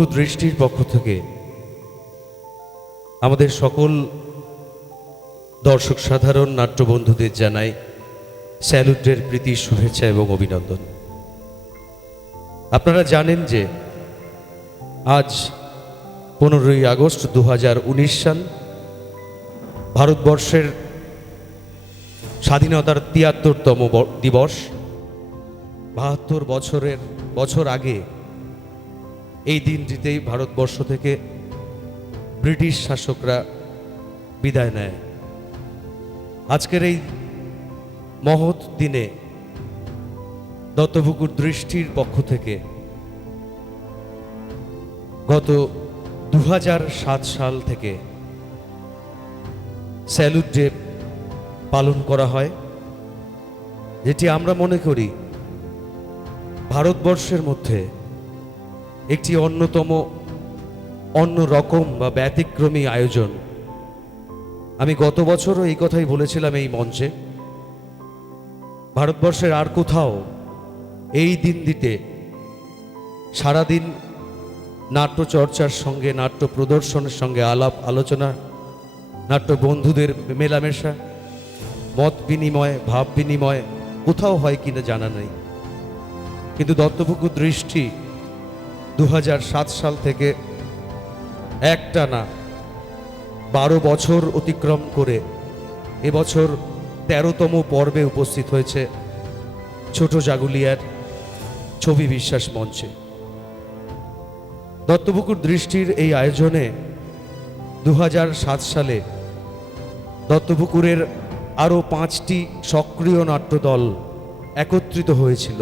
দত্তপুকুর দৃষ্টির পক্ষ থেকে আমাদের সকল দর্শক সাধারণ নাট্যবন্ধুদের জানাই স্যালুটের প্রীতি, শুভেচ্ছা এবং অভিনন্দন। আপনারা জানেন যে আজ 15ই আগস্ট 2019 সাল, ভারতবর্ষের স্বাধীনতার 73তম দিবস। 72 বছর আগে এই দিনটিতেই ভারতবর্ষ থেকে ব্রিটিশ শাসকরা বিদায় নেয়। আজকের এই মহৎ দিনে দত্তপুকুর দৃষ্টির পক্ষ থেকে গত 2007 সাল থেকে স্যালুট ডে পালন করা হয়, যেটি আমরা মনে করি ভারতবর্ষের মধ্যে একটি অন্যরকম বা ব্যতিক্রমী আয়োজন। আমি গত বছরও এই কথাই বলেছিলাম এই মঞ্চে, ভারতবর্ষের আর কোথাও এই দিনটিতে সারাদিন নাট্যচর্চার সঙ্গে, নাট্য প্রদর্শনের সঙ্গে আলাপ আলোচনা, নাট্য বন্ধুদের মেলামেশা, মত বিনিময়, ভাব বিনিময় কোথাও হয় কিনা জানা নেই। কিন্তু দত্তপুকুর দৃষ্টি 2007 সাল থেকে একটানা 12 বছর অতিক্রম করে এবছর 13তম পর্বে উপস্থিত হয়েছে ছোট জাগুলিয়ার ছবি বিশ্বাস মঞ্চে। দত্তপুকুর দৃষ্টির এই আয়োজনে 2007 সালে দত্তপুকুরের আরও 5টি সক্রিয় নাট্যদল একত্রিত হয়েছিল,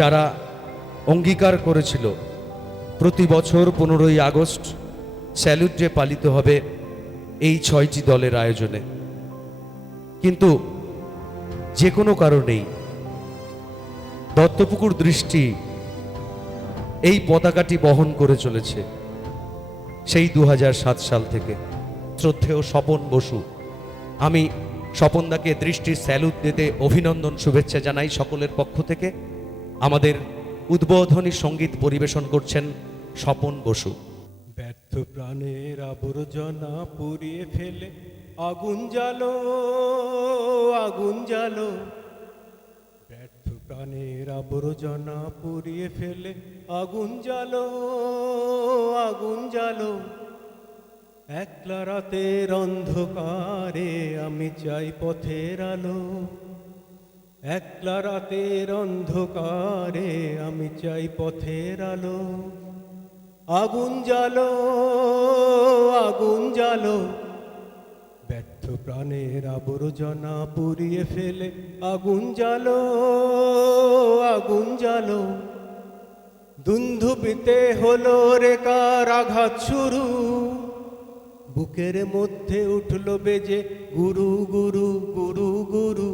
যারা অঙ্গীকার করেছিল প্রতি বছর 15ই আগস্ট স্যালুট ডে পালিত হবে এই 6টি দলের আয়োজনে। কিন্তু যে কোনো কারণেই দত্তপুকুর দৃষ্টি এই পতাকাটি বহন করে চলেছে সেই 2007 সাল থেকে। শ্রদ্ধেয় স্বপন বসু, আমি স্বপনদাকে দৃষ্টির স্যালুট দিতে অভিনন্দন, শুভেচ্ছা জানাই সকলের পক্ষ থেকে। আমাদের উদ্বোধনী সঙ্গীত পরিবেশন করছেন স্বপন বসু। ব্যর্থ প্রাণের আবর্জনা পুড়িয়ে ফেলে আগুন জ্বালো, আগুন জ্বালো। ব্যর্থ প্রাণের আবর্জনা পুড়িয়ে ফেলে আগুন জ্বালো, আগুন জ্বালো। একলা রাতের অন্ধকারে আমি চাই পথের আলো, একলা রাতের অন্ধকারে আমি চাই পথের আলো। আগুন জ্বালো, আগুন জ্বালো। ব্যর্থ প্রাণের আবর্জনা পুড়িয়ে ফেলে আগুন জ্বালো, আগুন জ্বালো। দুন্ধুবিতে হলো রে কার আঘাত শুরু, বুকের মধ্যে উঠল বেজে গুরু গুরু গুরু গুরু।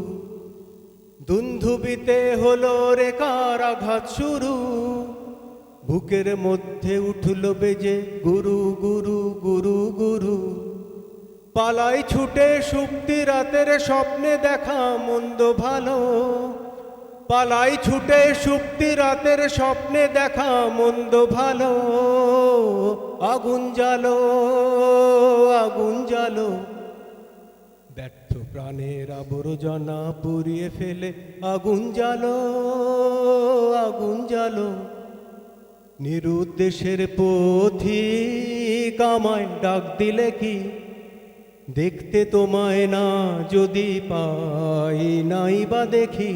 দুন্ধুবিতে হলো রে কার আঘাত শুরু, বুকের মধ্যে উঠল বেজে গুরু গুরু গুরু গুরু। পালাই ছুটে সুপ্তি রাতের স্বপ্নে দেখা মন্দ ভালো, পালাই ছুটে সুপ্তি রাতের স্বপ্নে দেখা মন্দ ভালো। আগুন জ্বালো, আগুন জ্বালো। ব্যর্থ প্রাণের আবর্জনা পুড়িয়ে ফেলে আগুন জ্বালো, আগুন জ্বালো। নিরুদ্দেশের পথিক আমায় ডাক দিলে কি, দেখতে তোমায় না যদি পাই নাই বা দেখি।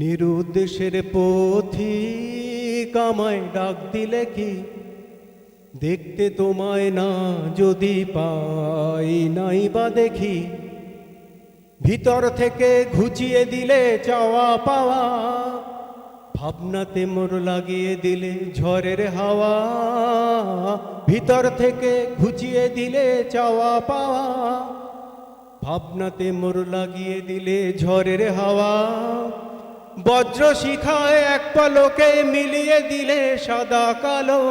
নিরুদ্দেশের পথিক আমায় ডাক দিলে কি, দেখতে তোমায় না যদি পাই নাই বা দেখি। ভিতর থেকে ঘুচিয়ে দিলে চাওয়া পাওয়া, ভাবনাতে মোর লাগিয়ে দিলে ঝড়ের হাওয়া। ভিতর থেকে ঘুচিয়ে দিলে চাওয়া পাওয়া, ভাবনাতে মোর লাগিয়ে দিলে ঝড়ের হাওয়া। বজ্র শিখায় এক পলকে মিলিয়ে দিলে সাদা কালো,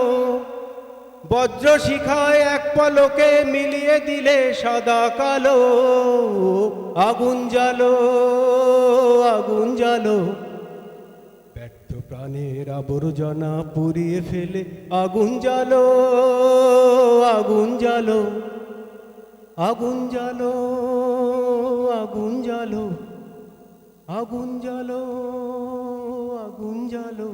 বজ্র শিখায় এক পলকে মিলিয়ে দিলে সাদা কালো। আগুন জ্বালো, আগুন জ্বালো। ব্যর্থ প্রাণে প্রাণের আবর্জনা পুড়িয়ে ফেলে আগুন জ্বালো, আগুন জ্বালো, আগুন জ্বালো, আগুন জ্বালো, আগুন জ্বালো, আগুন জ্বালো।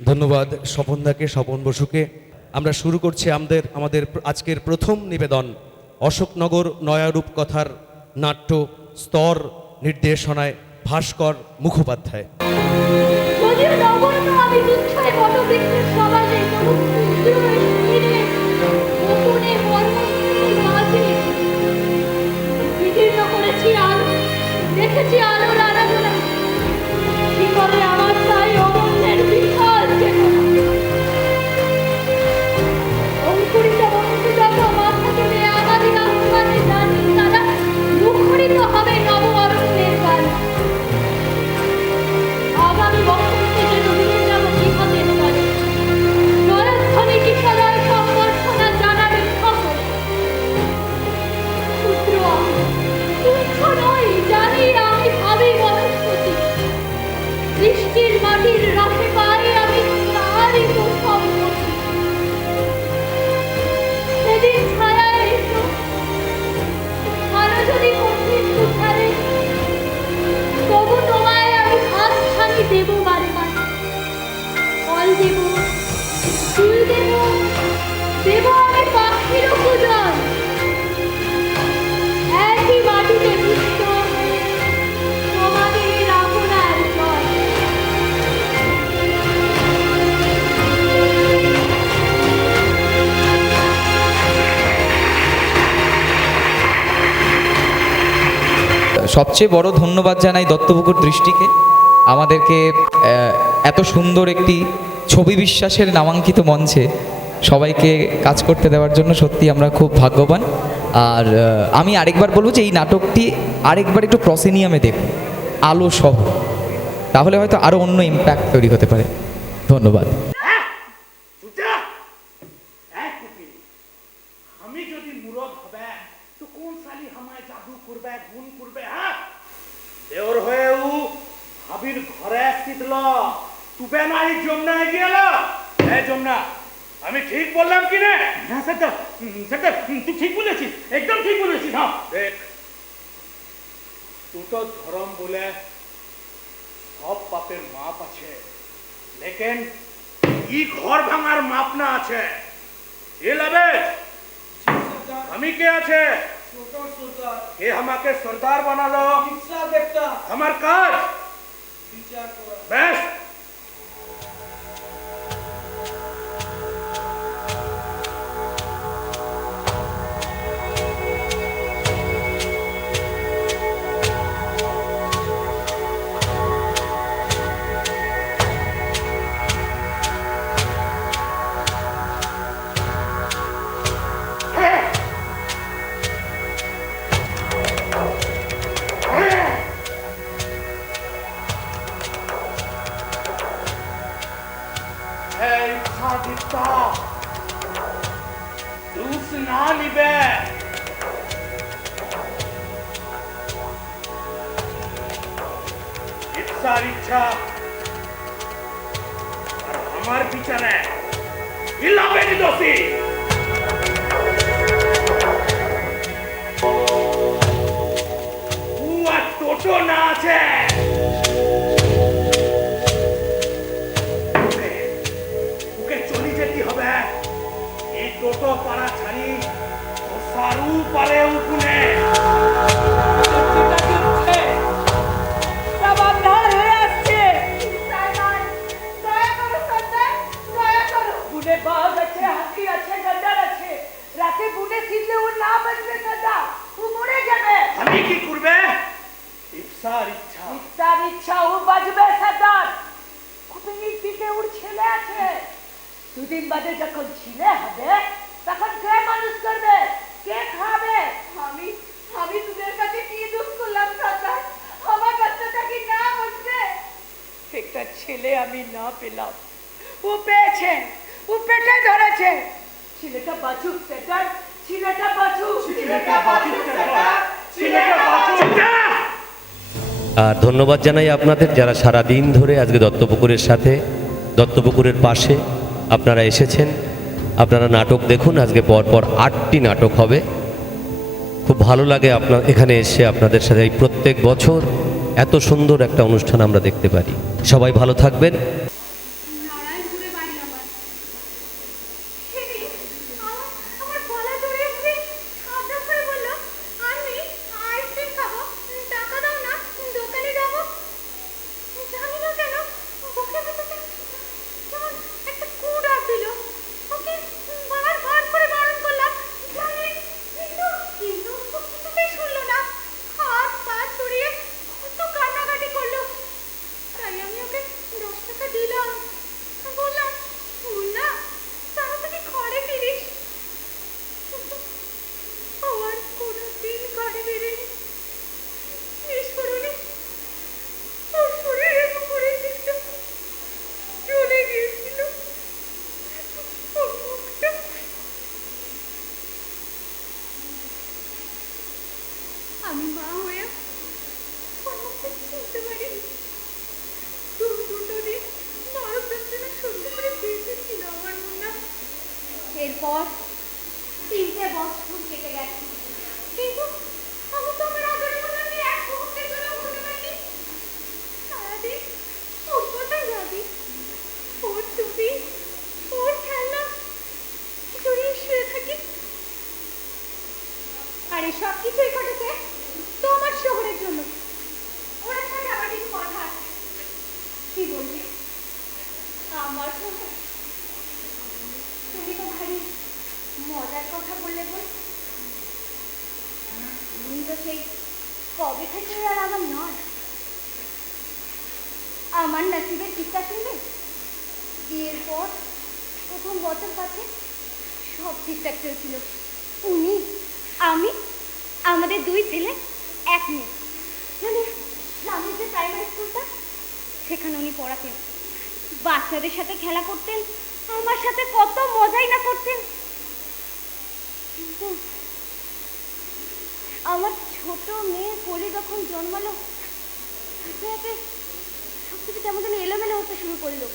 ধন্যবাদ স্বপনদাকে, স্বপন বসুকে। আমরা শুরু করছি আমাদের আজকের প্রথম নিবেদন অশোকনগর নয়ারূপ কথার নাট্য স্তর নির্দেশনায় ভাস্কর মুখোপাধ্যায়। যদিও নগণ্য আমি তুচ্ছায় বটবৃক্ষের সমাজে কোনো ক্ষুদ্র শিরে গোপনে মর্মহীন মাঝে বিদীর্ণ করেছি আলো, দেখেছি আলোর আরাধনা, শিকরে আমার তাই অরণ্যের বিশাল চেতনা। অঙ্কুরিত বন্ধুযত মাথা তুলে আমাদের আহ্বানে জানি তারা মুখরিত হবে নব অরণ্যের গান। আগামী বছরকে যেন নিয়ে যাব বিপদের তলে, জয়ধ্বনি কিশোরয় সংবর্ধনা জানাবে সকলে। ক্ষুদ্র আমি, তুচ্ছ নই, জানি আমি ভাবি বনস্পতি, সৃষ্টির মাটির রসে পাই আমি তারই তো সম্পত্তি। সেদিন ছায়ায় এসো, আরো যদি কঠিন তুষারে, তবু তোমায় আমি হাত ছানি দেব বারে বারে। ফল দেব, ফুল দেব, দেব আমি পাখির পূজন। একই মাটিতে পুষ্ট হয়ে তোমাদের আপনার জল। সবচেয়ে বড় ধন্যবাদ জানাই দত্তপুকুর দৃষ্টিকে, আমাদেরকে এত সুন্দর একটি ছবি বিশ্বাসের নামাঙ্কিত মঞ্চে সবাইকে কাজ করতে দেওয়ার জন্য সত্যি আমরা খুব ভাগ্যবান। আর আমি আরেকবার বলবো যে এই নাটকটি আরেকবার একটু প্রসিনিয়ামে দেখুন, আলো সহ, তাহলে হয়তো আরও অন্য ইম্প্যাক্ট তৈরি হতে পারে। ধন্যবাদ। আমি যদি মুরদ হবে তো কোন সালি আমায় জাদু করবে, গুণ করবে? হ্যাঁ, দেওর হয়ে ও হাবির ঘরে আসছিল, তুবে নাই জমনা গেল। এই জমনা, আমি ঠিক বললাম কি না? হ্যাঁ সেটা সেটা তুই ঠিক বলেছিস, একদম ঠিক বলেছিস। হ্যাঁ দেখ, দুটো ধর্ম বলে সব পাপের মাপ আছে, লেকিন ই ঘর ভাঙার মাপ না আছে। এ লাবে আমি কে আছে? কে আমাকে সর্দার বানালো? আমার কাজ বেশ। ইচ্ছা আর আমার বিচারে ইলাবেনি দোষী। টোটো না আছে, ওকে চলে যেতে হবে। এই টোটো পাড়া ছাড়ি ও সারু পারে উঠুনে আমি কি করবে? ইচ্ছার ইচ্ছা, ইচ্ছার ইচ্ছা ও বাজবে সর্দার। কুপিনির পিঠে ওর ছেলে আছে, দুদিন বাদে যখন ছেলে হবে তখন কে মানুষ করবে, কে খাবে? আমি আমি তোদের কাছে কি দুঃখ করলাম সর্দার? আমার বাচ্চাটা কি না বলছে? একটা ছেলে আমি না পেলাম, ও পেয়েছে, ও পেটে ধরেছে। ছেলেটা বাঁচুক সর্দার, ছেলেটা বাঁচুক, ছেলেটা বাঁচুক সর্দার, ছেলেটা বাঁচুক। আর ধন্যবাদ জানাই আপনাদের যারা সারা দিন ধরে আজকে দত্তপুকুরের সাথে দত্তপুকুরের পাশে আপনারা এসেছেন। আপনারা নাটক দেখুন, আজকে পরপর 8টি নাটক হবে। খুব ভালো লাগে আপনার এখানে এসে আপনাদের সাথে এই প্রত্যেক বছর এত সুন্দর একটা অনুষ্ঠান আমরা দেখতে পারি। সবাই ভালো থাকবেন। নারায়ণপুরে বাড়ি আমার। সেদিন আমার গলা ধরে এসে সাজা করে বলল, আমি আইসক্রিম খাবো, টাকা দাও না, দোকানে যাবো। জানি না কেন বুকের ভেতরে কেমন একটা কুড়া দিল। ওকে বারবার করে বারণ করলাম, জানি কিন্তু ও কিছুতেই শুনলো না। হাত পা ছড়িয়ে কত কান্নাকাটি করলো। তাই আমি ওকে 10 টাকা দিলাম। বললাম, না তাড়াতাড়ি ঘরে ফিরিস। আমার কোনোদিন ঘরে বেরোয়নি। বিস্ফোরণে ওর শরীরের উপরে দিকটা চলে গিয়েছিল। ওর মুখটা আমি মা হয়ে ওর মুখটা চিনতে পারিনি। দুটো দিন নরক যন্ত্রণা সহ্য করে বেঁচেছিল আমার মুন্না। এরপর 3টে বছর কেটে গেছে, কিন্তু আমি তো আমার আগের মুন্না নিয়ে এক মুহূর্তের জন্য ভুলতে পারিনি। সারাদিন ওর কথাই ভাবি, ওর টুপি, ওর খেলনা জড়িয়ে শুয়ে থাকি। আর এই সব কিছুই ঘটেছে তোমার শহরের জন্য। ওনার সঙ্গে আমার কিছু কথা আছে। কি বলবি? আমার শহর? তুমি তো ভারী মজার কথা বললে বল। আমি তো সেই কবে থেকে আর আমার নয়। আমার নসিবের চিৎকার শুনবে? বিয়ের পর প্রথম বছর কাছে সব ঠিকঠাক চলছিল। উনি, আমি, আমাদের 2 ছেলে 1 মেয়ে। জানি গ্রামের যে প্রাইমারি স্কুলটা, সেখানে উনি পড়াতেন। বাচ্চাদের সাথে খেলা করতেন, আমার সাথে কত মজাই না করতেন। কিন্তু আমার ছোট মেয়ে পলি যখন জন্মালো, হাতে হাতে সব কিছু কেমন যেন এলোমেলো হতে শুরু করলো।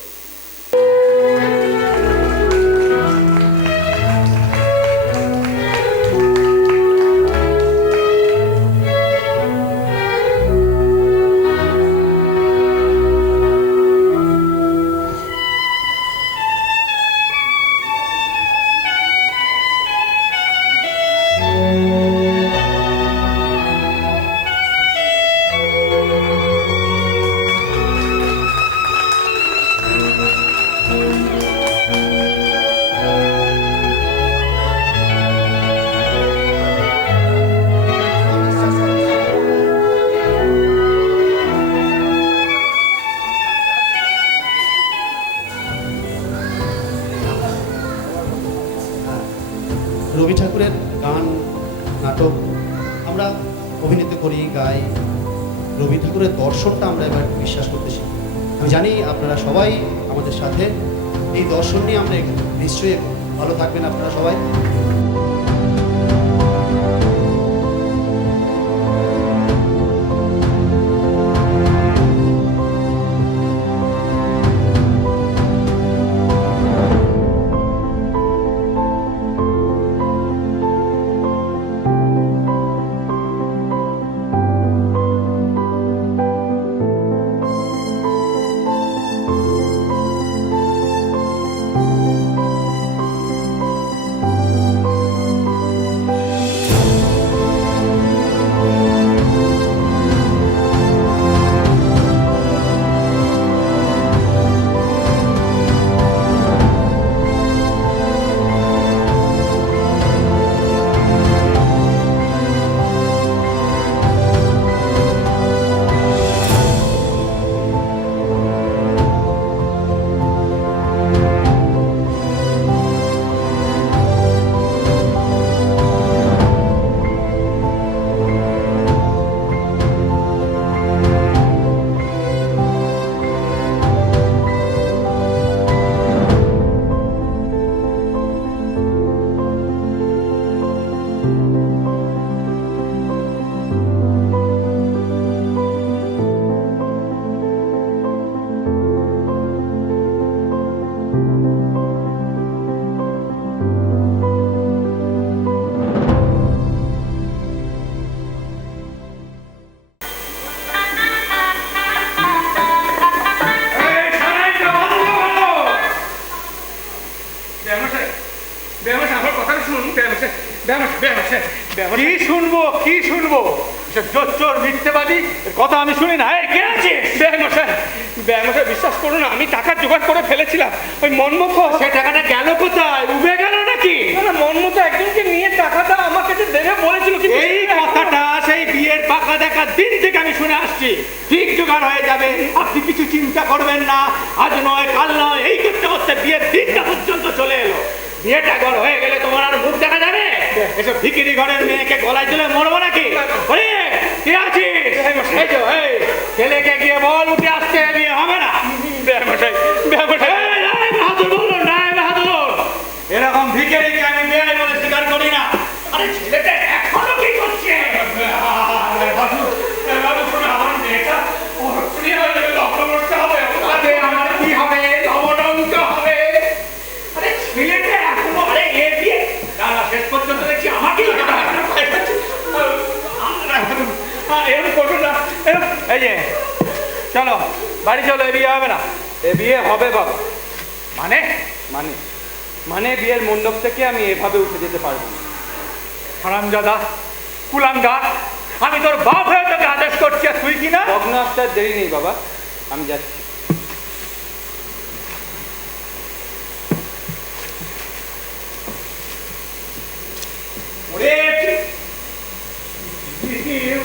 রবি ঠাকুরের গান, নাটক আমরা অভিনীত করি, গাই। রবি ঠাকুরের দর্শনটা আমরা এবার বিশ্বাস করতে শিখি। আমি জানি আপনারা সবাই আমাদের সাথে এই দর্শন নিয়ে আমরা এগোবো। নিশ্চয়ই এগোবো। ভালো থাকবেন আপনারা সবাই। কি শুনবো কি শুনবো? জোর মিথ্যেবাদী কথা আমি শুনি না। এই কে আছিস? ব্যায়ামশাই বিশ্বাস করুন, আমি টাকা জোগাড় করে ফেলেছিলাম। ওই মনমত, সে টাকাটা গেল কোথায়? উবে গেল নাকি? না, মনমত একজনকে নিয়ে টাকাটা আমার কাছে দেবে বলেছিল। এই কথাটা সেই বিয়ের পাকা দেখার দিন থেকে আমি শুনে আসছি। ঠিক জোগাড় হয়ে যাবে, আপনি কিছু চিন্তা করবেন না। আজ নয় কাল নয়, এই করতে করতে বিয়ের দিনটা পর্যন্ত চলে এলো। বিয়েটা ঘর হয়ে গেলে তোমার আর মুখ দেখা যাবে? এসব ভিকিরি ঘরের মেয়েকে গলায় তুলে মরবো নাকি? কে আছিস? ছেলেকে গিয়ে বল উঠে আসতে, বিয়ে হবে না। এরকম ভিকিরিকে আমি বিয়ে বলে স্বীকার করি না। আরে ছেলেটা এখনো কি করছে? আমার মেয়েটা আমার কি হবে? লবণাঙ্ক হবে। আরে ছেলেটা এখনো, আরে এ বিয়ে শেষ পর্যন্ত দেখছি আমাকে এরকম করবে না। এই যে চলো বাড়ি চলো, এ বিয়ে হবে না। এ বিয়ে হবে বাবা। মানে মানে মানে বিয়ের মণ্ডপ থেকে আমি এভাবে উঠে যেতে পারবো না। হারামজাদা, কুলাঙ্গার, আমি তোর বাপ হয়ে তোকে আদেশ করছি, আর তুই কিনা? লগ্ন আসতে দেরি নেই বাবা, আমি যাচ্ছি।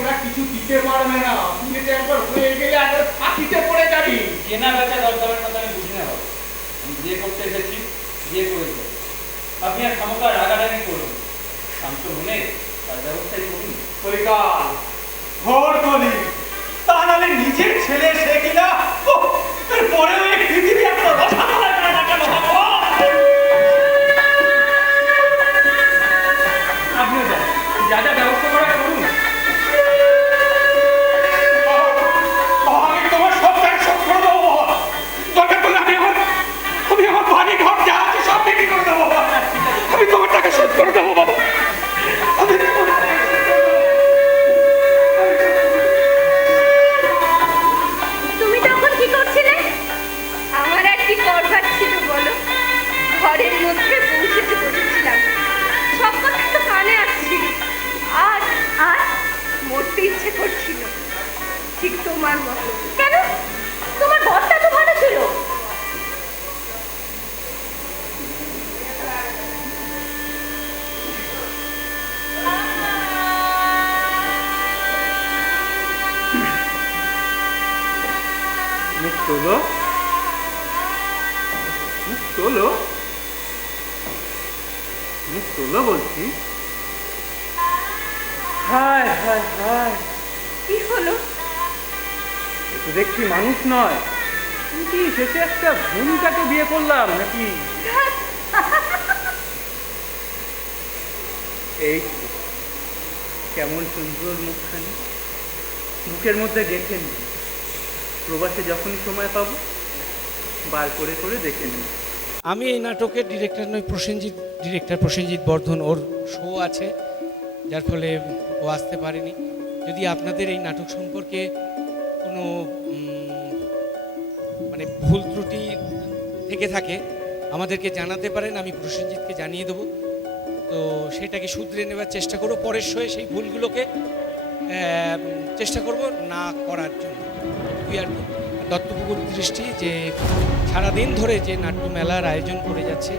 ওরা কিছু দিতে পারবে না। বিয়েতে একবার হয়ে গেলে একবার ফাঁকিতে পড়ে যাবি। কেনা বেচা দরদামের কথা আমি বুঝি না বাবা। আমি বিয়ে করতে এসেছি, বিয়ে করে দেবো। আপনি আর ক্ষমতা রাগারাগি করুন, শান্ত মনে তার ব্যবস্থাই করুন। কলিকাল ঘোর কলি, তা নাহলে নিজের ছেলে সে কিনা পরে ওই পৃথিবী একটা রসাতলা করে দেখানো হবে। আপনিও যান, যা যা ব্যবস্থা করা করুন। আমি তোমার সব টাকা শোধ করে দেবো। দরকার পড়লে আমি আমার বাড়ি ঘর যা আছে সব বিক্রি করে দেবো। আমি তোমার টাকা শোধ করে দেবো বাবা। তুমি তখন কি করছিলে? আমার আর কি করবার ছিল বলো? ঘরের মধ্যে পৌঁছেতে বসেছিলাম, সব কথা তো কানে আসছিল। আর আর মরতে ইচ্ছে করছিল, ঠিক তোমার মতো। কেন? তোমার ঘরটা তো ভালো ছিল। মুখ তোলো, মুখ তোলো, মুখ তোলো বলছি। হায় হায় হায়, কি হলো? এ তো দেখছি মানুষ নয়। তুমি কি শেষে একটা ভূমিকাকে বিয়ে করলাম নাকি? এই তো, কেমন সুন্দর মুখখানি, বুকের মধ্যে গেঁথে নি। প্রবাসে যখনই সময় পাবো বার করে করে দেখে নিই। আমি এই নাটকের ডিরেক্টর নই, ডিরেক্টর প্রসেনজিৎ বর্ধন। ওর শো আছে, যার ফলে ও আসতে পারেনি। যদি আপনাদের এই নাটক সম্পর্কে কোনো মানে ভুল ত্রুটি থেকে থাকে আমাদেরকে জানাতে পারেন, আমি প্রসেনজিৎকে জানিয়ে দেবো। তো সেটাকে শুধরে নেওয়ার চেষ্টা করব, পরের শোয়ে সেই ভুলগুলোকে চেষ্টা করব না করার জন্য। আর দত্তপুকুর দৃষ্টি যে সারাদিন ধরে যে নাট্যমেলার আয়োজন করে যাচ্ছে,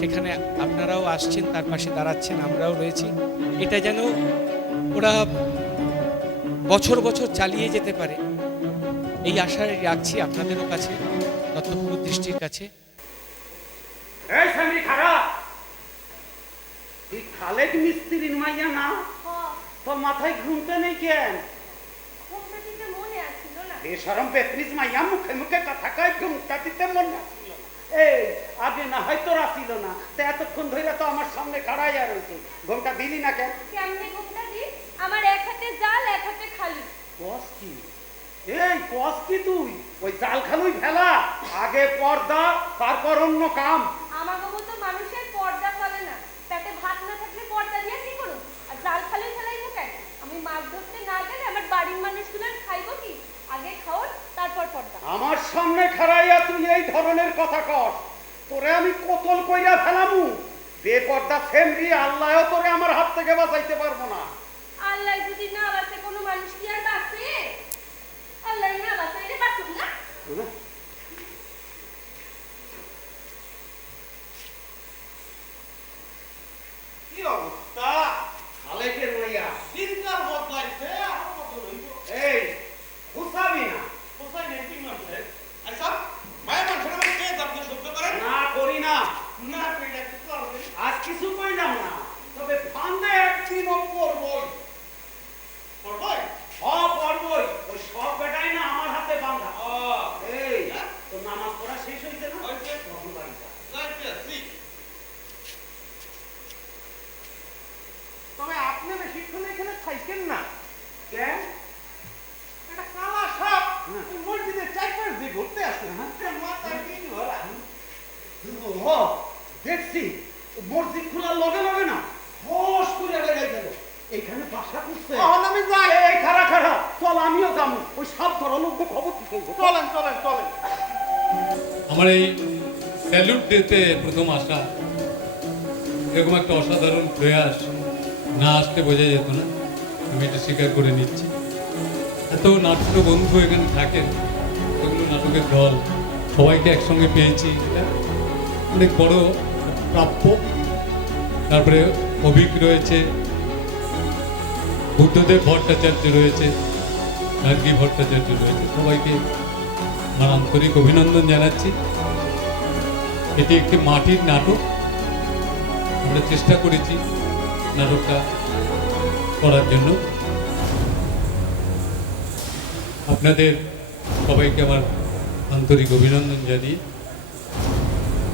সেখানে আপনারাও আসছেন, তার পাশে দাঁড়াচ্ছেন, আমরাও রয়েছি। এটা যেন ওরা বছর বছর চালিয়ে যেতে পারে, এই আশায় রাখছি আপনাদেরও কাছে, দত্তপুকুর দৃষ্টির কাছে। এই সামনে খাড়া, তুই খালেদ মিস্ত্রির মাইয়া না? তোর মাথায় ঘুমতে নেই কেন? ঘুমটা দিতে মনে আসছিল না। বেশরম বেত্রিস মাইয়া মুখে মুখে কথা কয়, ঘুমটা দিতে মনে আসছিল না। এই আগে না হয়তো আসিল না, তা এতক্ষণ ধরে তো আমার সামনে খাড়াইয়া রয়েছে, ঘুমটা দিলি না কেন? কেমনে ঘুমটা দি? আমার এক হাতে জাল, এক হাতে খালি। কস কি? এই কস কি তুই? ওই জাল খালুই ফেলা, আগে পর্দা তারপর অন্য কাম। আমার বাবু তো মানুষের পর্দা চলে না, পেটে ভাত না থাকলে পর্দা দিয়ে কি করুন? আর জাল খালি ফেলাইবো কেন? আমি মাছ ধরতে না গেলে আমার বাড়ির মানুষগুলো খাইবো কি? আগে খাওয়ার তারপর পর্দা। আমার সামনে খাড়াইয়া তুই এই ধরনের কথা কস, তোরে আমি কতল কইরা ফেলামু। বেপর্দা সেমরি আল্লাহও তোরে আমার থেকে বাঁচাইতে পারবো না। আল্লাহ যদি না বাঁচে কোনো মানুষ কি আর বাঁচে? আল্লাহ না বাঁচাইলে বাঁচুক না। কি অবস্থা? খালেকের মাইয়া দিনকার বদলাইছে, আরো বদল হইব। এই হুসাবি না, হুসাই নেই কি মানুষে? আচ্ছা, মায়ের মানুষের মধ্যে কে আপনি সহ্য করেন? না করি না, না কইরা কি করবে? আজ কিছু কইলাম না, তবে ফান্দে একদিন করবই। করবই? হ্যাঁ করবই। ওই সব বেটাই না আমার হাতে বাঁধা। এই তোর নামাজ পড়া শেষ হইছে না? হইছে। তখন বাড়ি যা। যাইতে আছি। তবে আপনি বেশিক্ষণ এখানে থাকেন না। কেন? একটা কালা সাপ মসজিদের চারপাশ দিয়ে ঘুরতে আসে। মাথায় কি ধরা? ও দেখছি মসজিদ খোলার লগে লগে না হোস করে বেড়ে গেল। এইখানে বাসা করছে। আমি যাই। এই খারা খারা চল, আমিও যাবো। ওই সাপ ধরা লোক খবর দিতে হইব। চলেন চলেন চলেন। আমার এই স্যালুট দিতে প্রথম আসা, এরকম একটা অসাধারণ প্রয়াস না আসতে বোঝা যেত না। আমি এটা স্বীকার করে নিচ্ছি। এত নাট্য বন্ধু এখানে থাকেন, এগুলো নাটকের দল, সবাইকে একসঙ্গে পেয়েছি, এটা অনেক বড় প্রাপ্য। তারপরে অভিক রয়েছে, বুদ্ধদেব ভট্টাচার্য রয়েছে, গার্গী ভট্টাচার্য রয়েছে, সবাইকে আমার আন্তরিক অভিনন্দন জানাচ্ছি। এটি একটি মাটির নাটক। আমরা চেষ্টা করেছি নাটকটা করার জন্য। আপনাদের সবাইকে আমার আন্তরিক অভিনন্দন জানিয়ে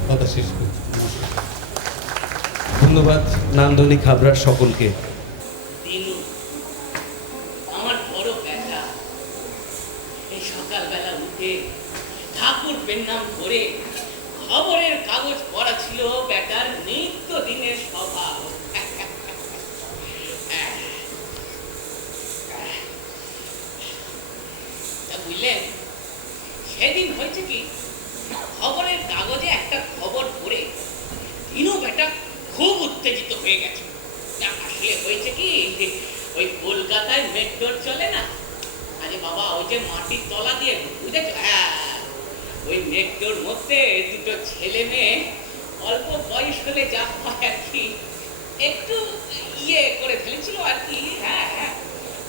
কথা শেষ করছি। ধন্যবাদ নান্দনী খাবড়ার সকলকে। দিনু আমার বড় বেটা, এই সকালবেলা উঠে ঠাকুর নাম করে খবরের কাগজ পড়া ছিল বেটার নিত্য দিনের স্বভাব। তা বুঝলেন, সেদিন হয়েছে কি, খবরের কাগজে একটা খবর পড়ে দিনু বেটা খুব উত্তেজিত হয়ে গেছে। আসলে হয়েছে কি, ওই কলকাতায় মেট্রোর চলে না, আরে বাবা ওই যে মাটির তলা দিয়ে বুঝেছো, ওই মেট্রোর মধ্যে দুটো ছেলে মেয়ে অল্প বয়স হলে যা হয় আর কি, একটু ইয়ে করে ফেলেছিল আর কি।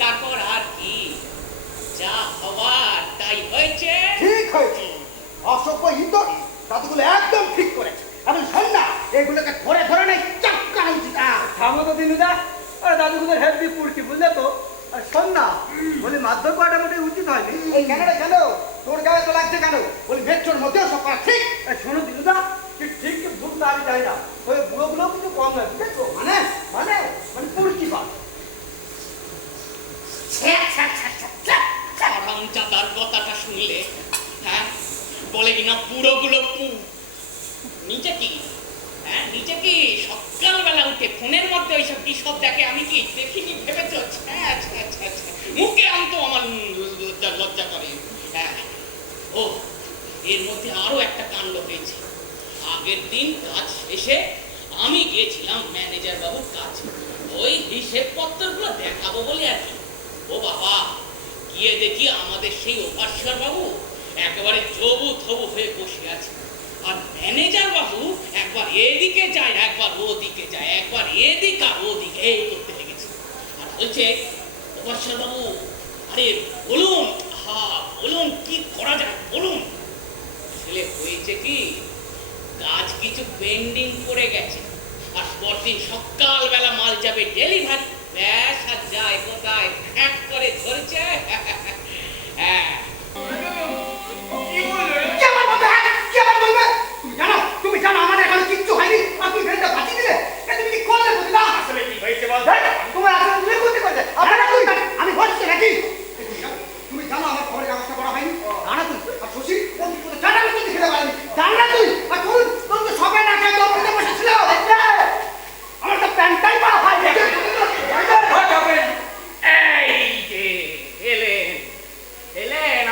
তারপর আর কি, যা হওয়ার তাই হয়েছে। ঠিক হয়েছে। অসভ্য হিন্দু দাদুগুলো একদম ঠিক করেছে। আমি সন্ধ্যা এগুলোকে ধরে ধরে নেই চাপকানো উচিত। থামো তো দিনুদা, আর দাদুগুলো হেভি পুরকি, বুঝলে তো? আর শোন না, বলি মাধ্যম করাটা মোটেই উচিত হয়নি। এই কেন রে, কেন তোর গায়ে তো লাগছে কেন? বলি মেট্রোর মধ্যেও সব করা ঠিক। শোনো দিনুদা, ঠিক ঠিক কি ভুল তা আমি জানি না, ওই বুড়োগুলো কিন্তু কম নয়, বুঝেছো? মানে মানে মানে পুরকি পাল। হারামজাদার কথাটা শুনলে, বলে কিনা পুরোগুলো নিচে কি, নিচে কি সকালবেলা উঠে ফোনের মধ্যে ওইসব কি সব দেখে, আমি কি দেখিনি ভেবেছ? মুখে আনতো আমার লজ্জা করে। ও এর মধ্যে আরো একটা কাণ্ড হয়েছে। আগের দিন কাজ শেষে আমি গিয়েছিলাম ম্যানেজার বাবুর কাছে, ওই হিসেব পত্রগুলো দেখাবো বলে আর কি। ও বাবা, গিয়ে দেখি আমাদের সেই ওপাশ্বর বাবু একেবারে জবু থবু হয়ে বসে আছে, আর ম্যানেজার বাবু একবার এদিকে যায় একবার ওদিকে যায়, একবার এদিক আর ওদিকে এই করতে লেগেছে। আর বলছে, ওপাশ্বর বাবু আরে বলুন, বলুন কি করা যায় বলুন। আসলে হয়েছে কি, কাজ কিছু পেন্ডিং পড়ে গেছে, আর পরদিন সকালবেলা মাল যাবে ডেলিভারি। ব্যাস, আর যায় কোথায়, এক করে ধরেছে। তুমি জানো আমার এখানে কিচ্ছু হয়নি, আর তুমি ভেলটা বাঁচিয়ে দিলে। তুমি কি করলে বুঝি না? আসলে কি হয়েছে বল? তোমার আসলে তুমি করতে করতে আমি বলছি নাকি? তুমি জানো আমার খবরের কাগজটা করা হয়নি। জানা তুই আর শশী জানা তুই খেতে পারেনি, জানা তুই আর তোর তোর তো সবাই না খাই দৌড়তে বসেছিল। আমার তো প্যান্টাই পরা হয়। এই যে এলেন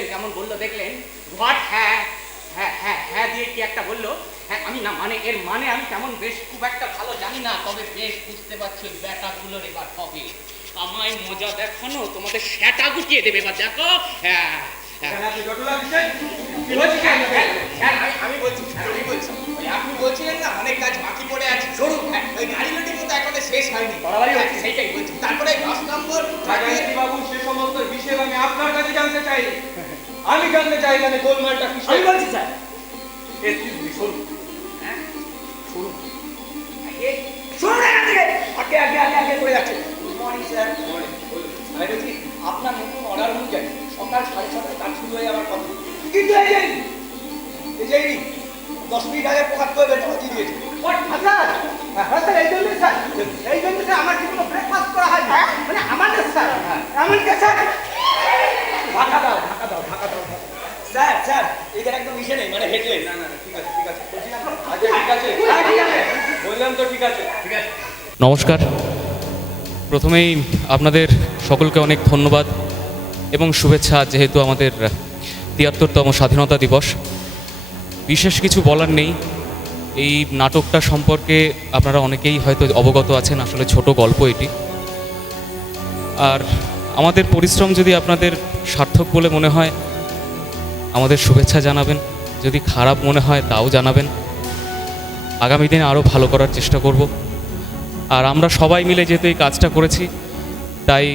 দেখলেন কেমন বললো দেখলেন? হোয়াট? হ্যাঁ হ্যাঁ হ্যাঁ হ্যাঁ দিয়ে কি একটা বললো। হ্যাঁ আমি না মানে এর মানে আমি তেমন বেশ খুব একটা ভালো জানি না, তবে বেশ বুঝতে পারছি ওই ব্যাটাগুলোর এবার হবে আমায় মজা দেখানো, তোমাদের সেটা গুটিয়ে দেবে এবার দেখো। হ্যাঁ আমি বলছি আপনি বলছিলেন না অনেক কাজ বাকি পড়ে আছে, সরুন ওই গাড়ি লুটি কিন্তু এখনো শেষ হয়নি, সেইটাই বলছি। তারপরে 10 নম্বর বাবু, সে সমস্ত বিষয় আমি আপনার কাছে জানতে চাই। আমি জানতে চাই মানে গোলমালটা কি। আমি বলছি স্যার, সরুন হ্যাঁ সরুন শুনুন এখান থেকে। আগে আগে আগে আগে করে যাচ্ছে। Good morning sir. আমি বলছি আপনার নতুন অর্ডার অনুযায়ী সকাল 6:30 কাজ শুরু হয়ে যাওয়ার কথা, কিন্তু এই যে 10 মিনিট আগে প্রকাশ করে বেতন দিয়েছে। হ্যাঁ স্যার, এই জন্য স্যার আমার জীবনে ব্রেকফাস্ট করা হয় না, মানে আমাদের স্যার এমন কে স্যার। ঢাকা দাও স্যার এদের একদম মিশে নেই, মানে হেডলে। না ঠিক আছে বলছিলাম। আচ্ছা ঠিক আছে বললাম তো, ঠিক আছে। নমস্কার। প্রথমেই আপনাদের সকলকে অনেক ধন্যবাদ এবং শুভেচ্ছা, যেহেতু আমাদের ৭৩তম স্বাধীনতা দিবস। বিশেষ কিছু বলার নেই। এই নাটকটা সম্পর্কে আপনারা অনেকেই হয়তো অবগত আছেন, আসলে ছোট গল্প এটি। আর আমাদের পরিশ্রম যদি আপনাদের সার্থক বলে মনে হয় আমাদের শুভেচ্ছা জানাবেন, যদি খারাপ মনে হয় তাও জানাবেন। আগামী দিনে আরও ভালো করার চেষ্টা করব। আর আমরা সবাই মিলে যেহেতু এই কাজটা করেছি, তাই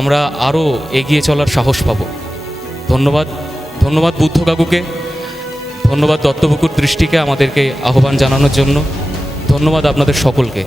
আমরা আরও এগিয়ে চলার সাহস পাব। ধন্যবাদ বুদ্ধ কাকুকে, ধন্যবাদ দত্তপুকুর দৃষ্টিকে আমাদেরকে আহ্বান জানানোর জন্য, ধন্যবাদ আপনাদের সকলকে।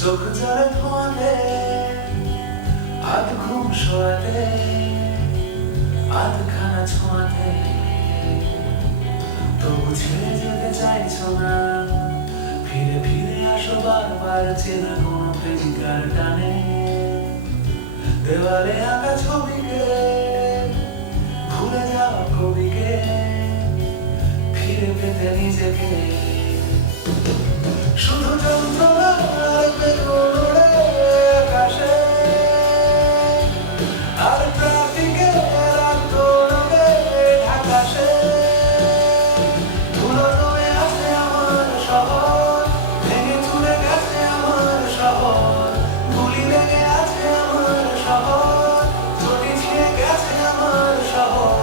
চোখ জলে ধোয়াতে আধ ঘুম শোয়াতে আধখানা ছোঁয়াতে তবু ছেড়ে যেতে চাইছো না, ফিরে ফিরে আসো বারবার চেনা কোনো প্রেমিকার টানে। দেওয়ালে আঁকা ছবিকে ভুলে যাওয়া কবিকে ফিরে পেতে নিজেকে, শুধু যন্ত্রণা আর বেগুন ওড়ে আকাশে, আর ট্রাফিকে রাতগুলোকে ঢাকাশে। ধুলো জমে আছে আমার শহর, ভেঙে চুরে গেছে আমার শহর, গুলি লেগে আছে আমার শহর, চটি ছিঁড়ে গেছে আমার শহর।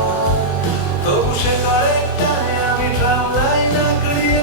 তবু সে করে টানে আমি ট্রাম লাইন আঁকড়িয়ে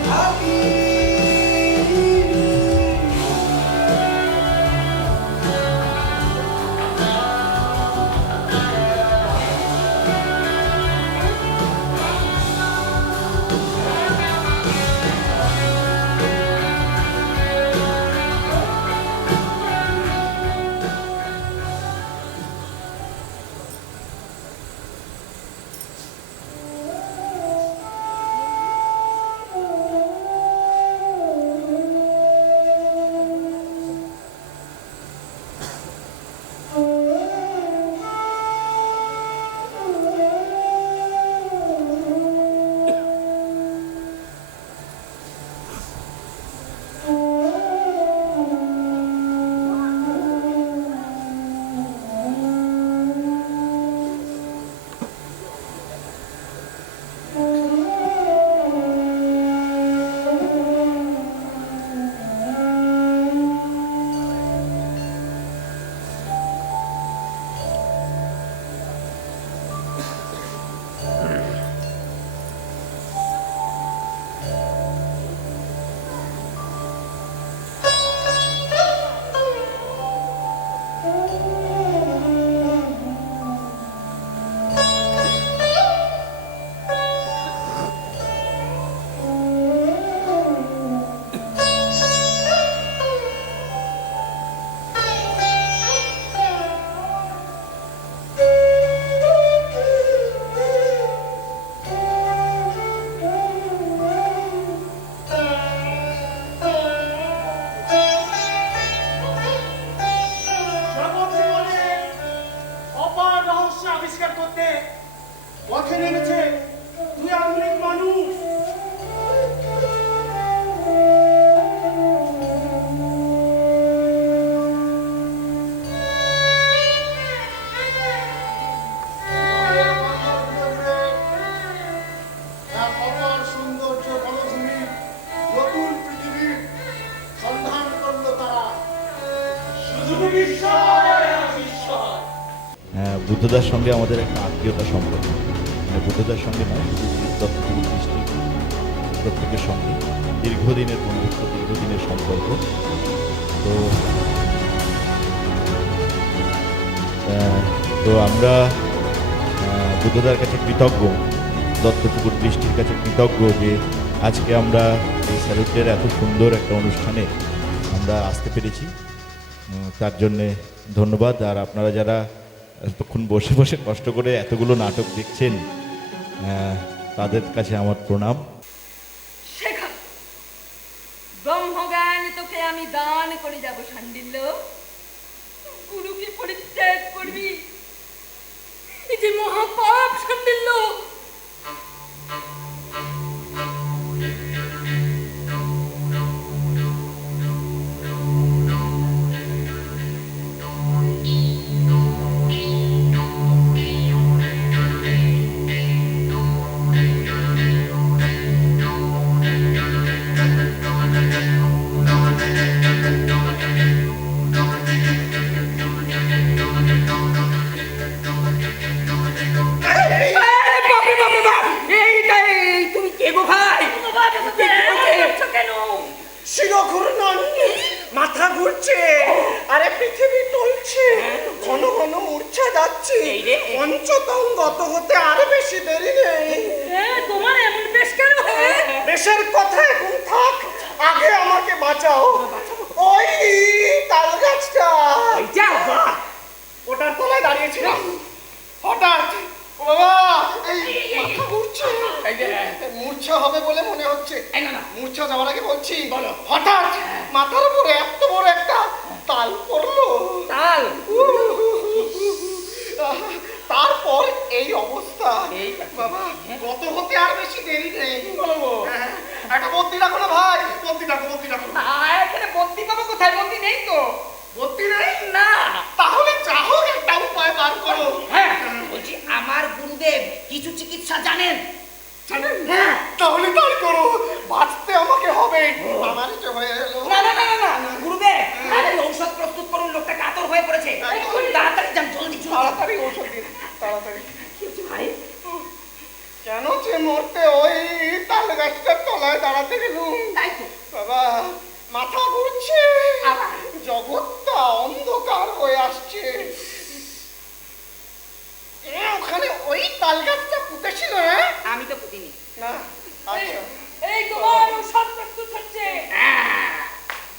বুদ্ধদার সঙ্গে আমাদের একটা আত্মীয়তা সম্পর্ক, মানে বুদ্ধদার সঙ্গে নয়, শুধু দত্তপুকুর ডিস্ট্রিক্ট প্রত্যেকের সঙ্গে দীর্ঘদিনের বন্ধুত্ব, দীর্ঘদিনের সম্পর্ক। তো আমরা বুদ্ধদার কাছে কৃতজ্ঞ, দত্তপুকুর দৃষ্টির কাছে কৃতজ্ঞ যে আজকে আমরা এই স্যালুটের এত সুন্দর একটা অনুষ্ঠানে আমরা আসতে পেরেছি। তার জন্যে ধন্যবাদ। আর আপনারা যারা এতক্ষণ বসে বসে কষ্ট করে এতগুলো নাটক দেখছেন, তাদের কাছে আমার প্রণাম। শেখা, ব্রহ্মজ্ঞান তোকে আমি দান করে যাব শাণ্ডিল্য। গুরুকে পরিত্যাগ করবি, এই যে মহাপাপ শাণ্ডিল্য। মাথা ঘুরছে, আরে পৃথিবী টলছে, ঘন ঘন মূর্ছা যাচ্ছে, পঞ্চতম গত হতে আর বেশি দেরি নেই। তোমার এমন বেশ কেন? বেশের কথা এখন থাক, আগে আমাকে বাঁচাও। ওই তাল গাছটা, ওটার তলায় দাঁড়িয়েছিলাম, হঠাৎ বাবা এই মাথা ঘুরছে, মূর্ছা হবে বলে মনে হচ্ছে। মূর্ছা যাওয়ার আগে বলছি, হঠাৎ মাথার উপরে এত বড় একটা তাল পড়লো। তাল? তারপর এই অবস্থা। বাবা গত হতে আর বেশি দেরি নেই। একটা বদ্যি রাখো না ভাই, বদ্যি রাখো, বদ্যি রাখো। এখানে বদ্যি পাবো কোথায়? বদ্যি নেই তো। বদ্যি নেই না? তাহলে যা হোক একটা উপায় বার করো। হ্যাঁ বলছি, আমার গুরুদেব কিছু চিকিৎসা জানেন। জানেন? হ্যাঁ, তাহলে তাই করো, বাঁচতে আমাকে হবে। আমার যে হয়ে এলো। না না না না না গুরুদেব, আরে ঔষধ প্রস্তুত করুন, লোকটা কাতর হয়ে পড়েছে। তাড়াতাড়ি যান, জলদি তাড়াতাড়ি ঔষধ দিন, তাড়াতাড়ি। ভাই কেন যে মরতে ওই তাল গাছটার তলায় দাঁড়াতে গেলুম? তাই তো বাবা মাথা ঘুরছে, জগৎটা অন্ধকার হয়ে আসছে। ওখানে ওই তাল গাছটা পুঁতেছিল? আমি তো পুঁতিনি। না, আচ্ছা। এই তোমার ঔষধ প্রস্তুত হচ্ছে।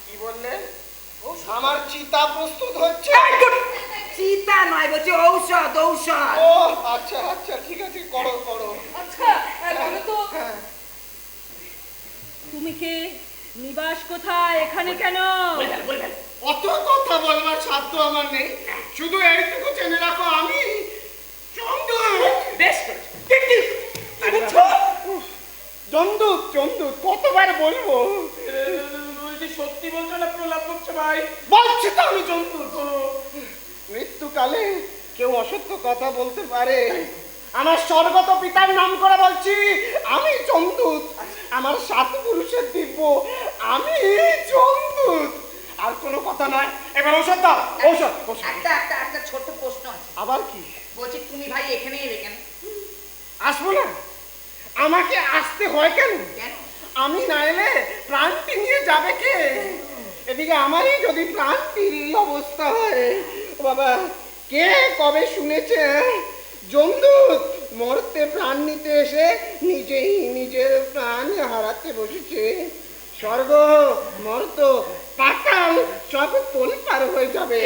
কি বললে? আমার চিতা প্রস্তুত হচ্ছে। চিতা নয়, বলছি ঔষধ, ঔষধ। ও আচ্ছা আচ্ছা, ঠিক আছে, করো করো। আচ্ছা বলো তো, তুমি কে, নিবাস কোথায়, এখানে কেন? অত কথা বলবার সাধ্য আমার নেই, শুধু এইটুকু জেনে রাখো আমি বেশ জমদূত। জমদূত কতবার বলবো? বলছি সত্যি বলছো না প্রলাপ করছো ভাই? বলছি তো আমি জমদূত। মৃত্যুকালে কেউ অসত্য কথা বলতে পারে? আমার স্বর্গত পিতার নাম করে বলছি, আমি জমদূত। আমার 7 পুরুষের দিব্য, আমি জমদূত। আর কোনো কথা নয়, এবার ঔষধ দাও। ঔষধ। একটা ছোট্ট প্রশ্ন আছে। আবার কি? বলছি তুমি ভাই এখানে এলে কেন? আসবো না? আমাকে আসতে হয় কেন? আমি না এলে প্রাণটি নিয়ে যাবে কে? এদিকে আমারই যদি প্রাণটির অবস্থা হয়, বাবা কে কবে শুনেছে জমদূত মরতে প্রাণ নিতে এসে নিজেই নিজের প্রাণ হারাতে বসেছে? স্বর্গ মর্ত পাতাল সব তোলপার হয়ে যাবে,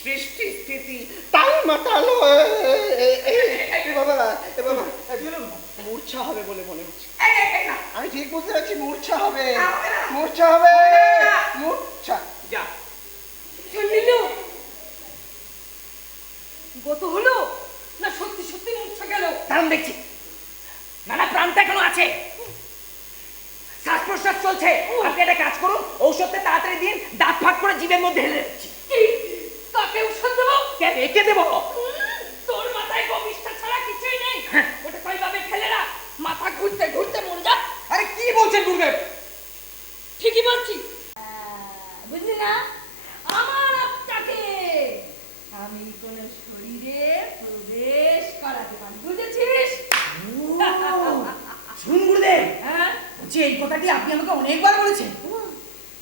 সৃষ্টি স্থিতি তাল মাতাল। বাবা বাবা মূর্ছা হবে বলে মনে হচ্ছে। আমি ঠিক বুঝতে পারছি, মূর্ছা হবে, মূর্ছা হবে, মূর্ছা। যা গত হলো না সত্যি সত্যি মূর্ছা গেল? দাম দেখছি, না না প্রাণটা এখনো আছে, শ্বাস প্রশ্বাস চলছে। আপনি একটা কাজ করুন, ঔষধটা তাড়াতাড়ি দিন, দাঁত ফাঁক করে জিভের মধ্যে ঢেলে দিচ্ছি। তাকে ঔষধ দেবো? একে দেবো? তোর মাথায় গবিষ্ঠা ছাড়া কিছুই নেই। ওটা কইভাবে ফেলে না, মাথা ঘুরতে ঘুরতে মরে যা। আরে কি বলছেন গুরুদেব? ঠিকই বলছি, বুঝলি না? আমার আপনাকে আমি আমি কোন শরীরে প্রবেশ করাতে পারি, বুঝেছিস? শুনুন গুরুদেব, হ্যাঁ বলছি এই কথাটি আপনি আমাকে অনেকবার বলেছেন।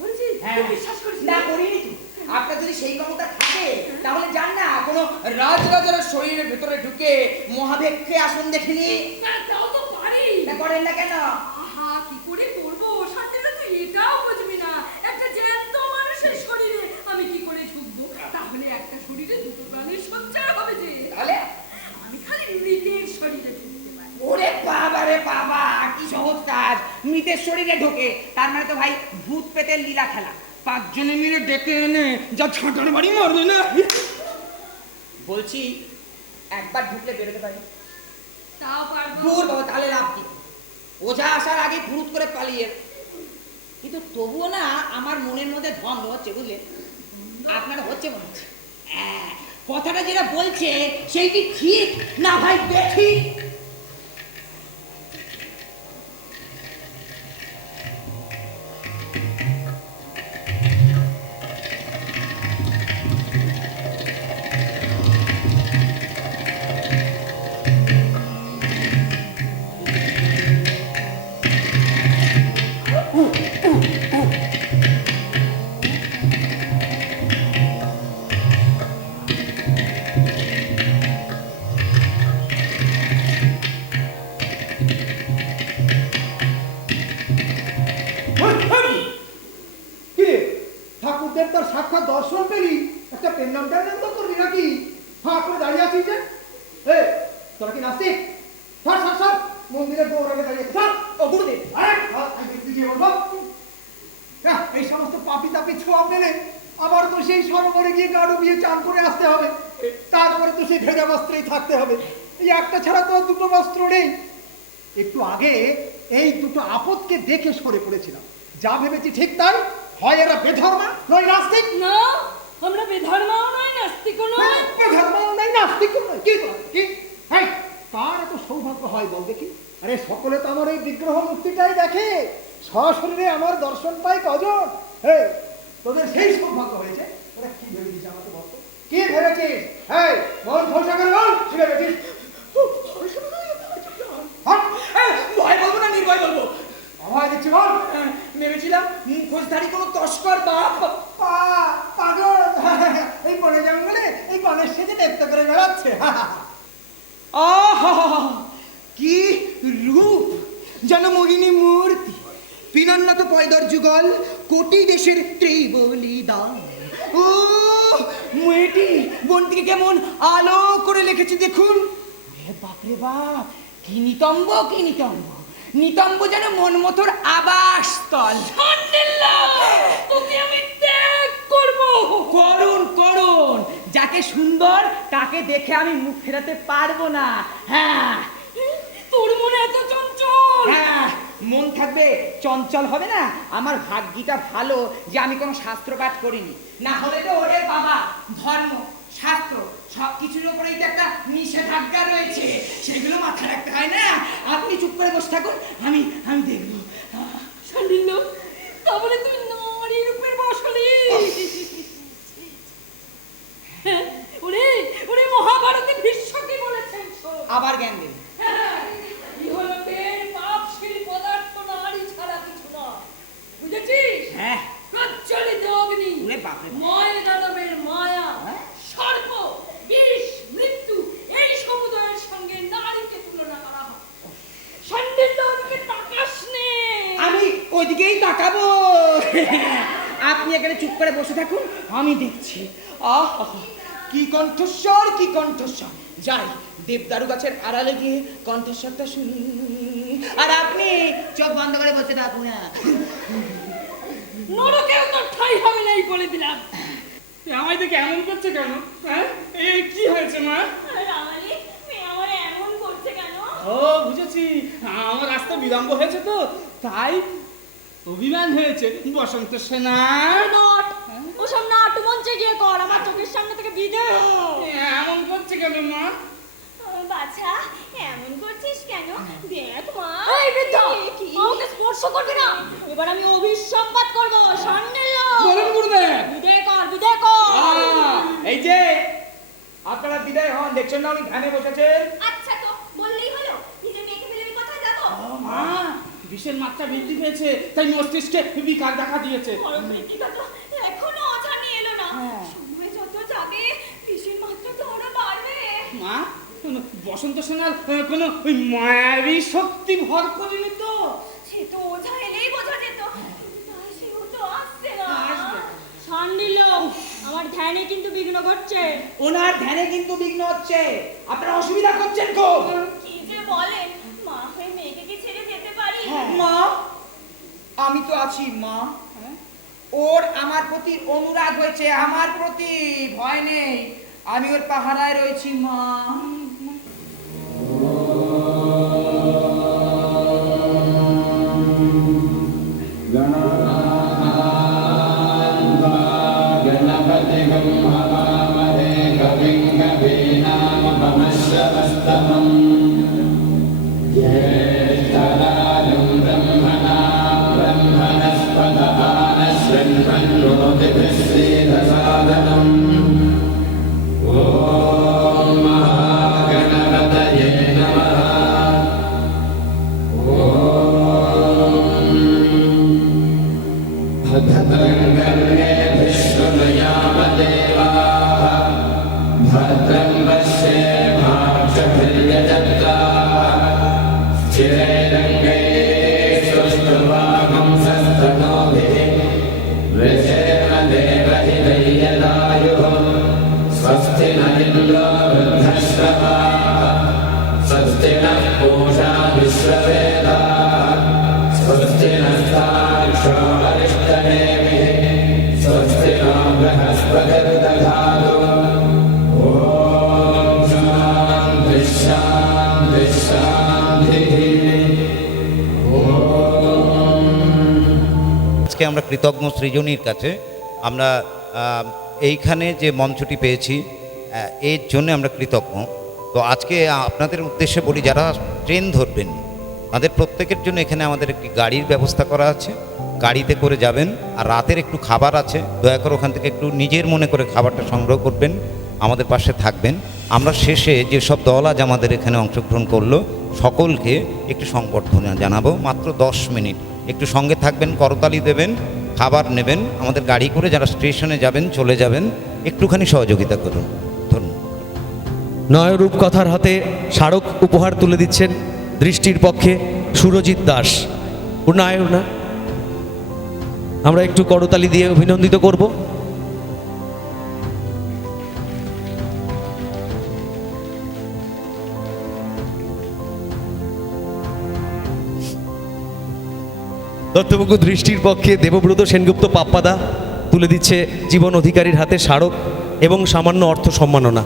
বলেছিস? হ্যাঁ, তুই বিশ্বাস করিস না করিনি তো। আপনার যদি সেই ক্ষমতা থাকে তাহলে যান না কোনো রাজরাজার শরীরের ভেতরে ঢুকে মহাবেক্ষে আসন দেখিনি। না, তাও তো পারি। না করেন না কেন? আহা, কি করে করবো? শান্তিটা তুই এটাও বুঝবি না। একটা জ্যান্ত মানুষের শরীরে আমি কি করে ঢুকবো? তাহলে একটা শরীরে দুটো প্রাণের সঞ্চার হবে যে। তাহলে আমি খালি মৃতের শরীরে ঢুকতে পারি। ওরে বাবা রে বাবা, কি সহজ কাজ! মৃতের শরীরে ঢোকে, তার মানে তো ভাই ভূত পেতের লীলা খেলা। 5 জনে মিলে ডেকে এনে যা ছাটার বাড়ি মারবে না। বলছি একবার ঢুকলে বেরোতে পারি? তাও পারবো। দূর বাবা, তাহলে লাভ কি? ওঝা আসার আগে ফুরুত করে পালিয়ে। কিন্তু তবুও না আমার মনের মধ্যে ধন্দ হচ্ছে, বুঝলে? আপনার হচ্ছে মনে হচ্ছে। কথাটা যেটা বলছে সেইটি ঠিক না ভাই বেঠিক? ঠাকুরদের তোর সাক্ষাৎ দর্শন পেলি, একটা পেন্নাম টেন্নাম তো করবি নাকি? হ্যাঁ করে দাঁড়িয়ে আছিস যে? তোরা কি নাস্তিক? সর সর সর, মন্দিরের দৌড়াকে দাঁড়িয়ে সর। ও গুরুদেব, এই সমস্ত পাপি তাপি ছোঁয়া মেলে আবার তো সেই সরোবরে গিয়ে গা ডুবিয়ে চান করে আসতে হবে, তারপরে তো সেই ভেজা বস্ত্রেই থাকতে হবে। এই একটা ছাড়া তো আর দুটো বস্ত্র নেই। একটু আগে এই দুটো আপদকে দেখে সরে পড়েছিলাম। যা ভেবেছি ঠিক তাই, হয় এরা বেধর্মা নয় নাস্তিক। না, আমরা বেধর্মাও নয়, নাস্তিকও নয়। বেধর্মাও নয়, নাস্তিকও নয়। কি কি হাই, কার এত সৌভাগ্য হয় বল দেখি? আরে সকলে তো আমার এই বিগ্রহ মূর্তিটাই দেখে, সশরীরে আমার দর্শন পাই কজন? তোদের সেই সৌভাগ্য হয়েছে। তোরা কি ভেবেছিস আমাকে বলতো? কি ভেবেছিস? মন খোলসা করে বল, কি ভেবেছিস? ভয় বলবো না নির্ভয় বলবো? ভয় দিচ্ছি বল। ভেবেছিলাম মুখোশধারী কোনো তস্কর বা পাগল এই বনে জঙ্গলে এই গণেশ সেজে দেবতা করে বেড়াচ্ছে। আহা, কি রূপ! যেন মোহিনী মূর্তি, পিনান্নত পয়দর যুগল, কোটি দেশের ত্রিবলিদান। ও মেয়েটি বনটিকে কেমন আলো করে লিখেছে দেখুন। বাপরে বাপ, কি নিতম্ব, কি নিতম্ব! নিতম্ব যেন মনমথুর আবাসস্থল। তোকে আমি ত্যাগ করবো। করুন করুন, যাকে সুন্দর তাকে দেখে আমি মুখ ফেরাতে পারবো না। হ্যাঁ, তোর মনে এত চঞ্চল। হ্যাঁ, মন থাকবে, চঞ্চল হবে না। আমার ভাগ্যিটা ভালো যে আমি কোনো শাস্ত্র পাঠ করিনি, না হলে তো ওরে বাবা ধর্ম শাস্ত্র সব কিছুর উপরেই তো একটা নিষেধাজ্ঞা রয়েছে, সেগুলো মাথায় রাখতে হয় না। আপনি চুপ করে বসে থাকুন, আমি দেখবো। শান্ডিল্য, তাহলে তুই নারী রূপের বশলি। ওরে ওরে, মহাভারতে ভীষ্ম কি বলেছেন? আবার জ্ঞান দেন। ইহলোকের পাপশীল পদার্থ নারী ছাড়া কিছু না, বুঝেছিস? হ্যাঁ, প্রজ্বলিত অগ্নি, ওরে বাপরে, ময় দানবের মায়া, সর্প, বিষ, মৃত্যু, এই সমুদয়ের সঙ্গে নারীকে তুলনা করা হয়। শান্ডিল্য, ওদিকে তাকাস নে। আমি ওইদিকেই তাকাবো। আপনি এখানে চুপ করে বসে থাকুন, আমি দেখছি। আহা, কি কণ্ঠস্বর, কি কণ্ঠস্বর! যাই দেবদারু গাছের আড়ালে গিয়ে কণ্ঠস্বরটা শুনি। আর আপনি চোখ বন্ধ করে বসে থাকুন। নরকেও তোর ঠাঁই হবে না, এই বলে দিলাম। আমায় দেখে এমন করছে কেন? হ্যাঁ, এই কি হয়েছে মা? রামালি, মেয়ে আমার এমন করছে কেন? ও বুঝেছি, আমার রাস্তা বিলম্ব হয়েছে তো তাই অভিমান হয়েছে। বসন্ত সেনা নট, ওসব নাটু মঞ্চে গিয়ে কর, আমার চোখের সামনে থেকে বিদায় হ। এমন করছে কেন মা? বাছা, এমন করছিস কেন? দেখ মা, এই বৃদ্ধা, কি আমাকে স্পর্শ করবি না। এবার আমি অভিসম্পাত করবো। শান্ডিল্য, বলুন গুরুদেব। বিদায় কর, বিদায় কর। এই যে আপনারা বিদায় হন, দেখছেন না উনি ধ্যানে বসেছেন। আচ্ছা তো বললেই হলো, নিজের মেয়েকে ফেলে আমি কোথায় যাবো? মা, বিষের মাত্রা বৃদ্ধি পেয়েছে, তাই মস্তিষ্কে বিকার দেখা দিয়েছে। পরবৃত্তিটা তো এখনো অজানি এলো না। সময় যত যাবে বিষের মাত্রা তো আরো বাড়বে। মা, বসন্ত সেনার কোনো ওই মায়াবী শক্তি ভর করেনি তো? সে তো ওঝা এলেই বোঝা যেত, তা সেও তো আসছে না। শান্ডিল, আমার ধ্যানে কিন্তু বিঘ্ন ঘটছে। ওনার ধ্যানে কিন্তু বিঘ্ন হচ্ছে, আপনারা অসুবিধা করছেন খুব। কি যে বলেন, মা হয়ে মেয়েকে কি ছেড়ে যেতে পারি? মা, আমি তো আছি মা। ওর আমার প্রতি অনুরাগ হয়েছে, আমার প্রতি ভয় নেই, আমি ওর পাহারায় রয়েছি মা। আজকে আমরা কৃতজ্ঞ সৃজনীর কাছে। আমরা এইখানে যে মঞ্চটি পেয়েছি এর জন্য আমরা কৃতজ্ঞ। তো আজকে আপনাদের উদ্দেশ্যে বলি, যারা ট্রেন ধরবেন তাদের প্রত্যেকের জন্য এখানে আমাদের একটি গাড়ির ব্যবস্থা করা আছে, গাড়িতে করে যাবেন। আর রাতের একটু খাবার আছে, দয়া করে ওখান থেকে একটু নিজের মনে করে খাবারটা সংগ্রহ করবেন, আমাদের পাশে থাকবেন। আমরা শেষে যেসব দল আজ আমাদের এখানে অংশগ্রহণ করলো সকলকে একটু সংবর্ধনা জানাবো, মাত্র 10 মিনিট। একটু সঙ্গে থাকবেন, করতালি দেবেন, খাবার নেবেন, আমাদের গাড়ি করে যারা স্টেশনে যাবেন চলে যাবেন, একটুখানি সহযোগিতা করুন। ধন্যবাদ। নয়রূপ কথার হাতে স্মারক উপহার তুলে দিচ্ছেন দৃষ্টির পক্ষে সুরজিৎ দাস। নায়ক না, আমরা একটু করতালি দিয়ে অভিনন্দিত করব। দত্তবাবু দৃষ্টির পক্ষে দেবব্রত সেনগুপ্ত পাপ্পাদা তুলে দিচ্ছে জীবন অধিকারীর হাতে স্মারক এবং সামান্য অর্থ সম্মাননা।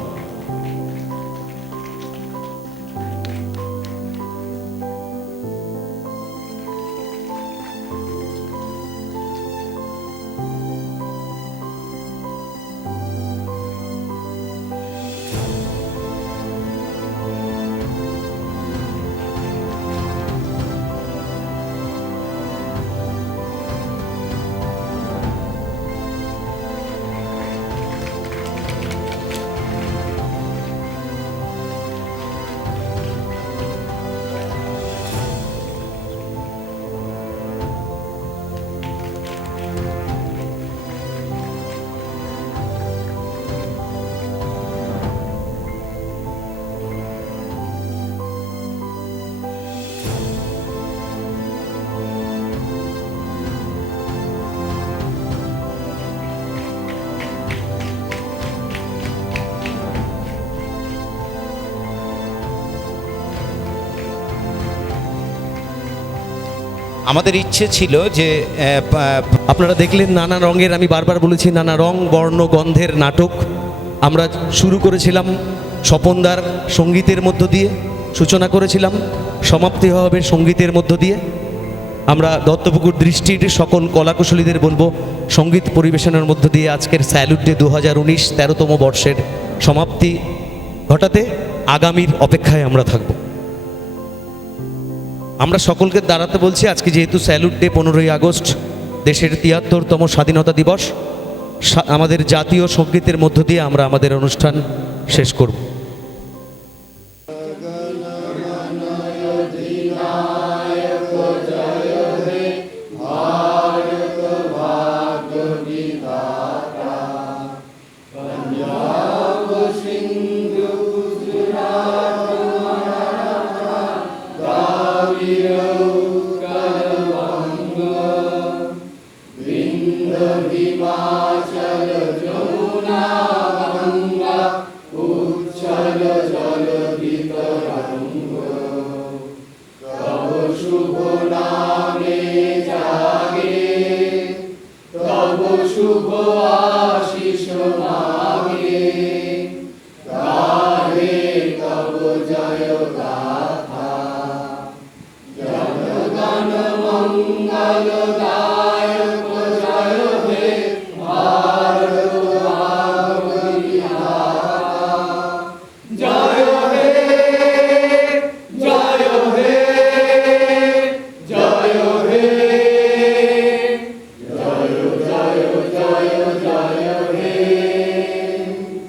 আমাদের ইচ্ছে ছিল যে আপনারা দেখলেন নানা রঙের, আমি বারবার বলেছি, নানা রং বর্ণ গন্ধের নাটক আমরা শুরু করেছিলাম স্বপনদার সঙ্গীতের মধ্য দিয়ে, সূচনা করেছিলাম, সমাপ্তি হবে সঙ্গীতের মধ্য দিয়ে। আমরা দত্তপুকুর দৃষ্টির সকল কলাকুশলীদের বলবো সঙ্গীত পরিবেশনের মধ্য দিয়ে আজকের স্যালুট ডে 2019 13তম বর্ষের সমাপ্তি ঘটাতে আগামীর অপেক্ষায় আমরা থাকব। আমরা সকলকে দাঁড়াতে বলছি। আজকে যেহেতু স্যালুট ডে 15ই আগস্ট, দেশের 73তম স্বাধীনতা দিবস, আমাদের জাতীয় সঙ্গীতের মধ্য দিয়ে আমরা আমাদের অনুষ্ঠান শেষ করব। শুভ আশিস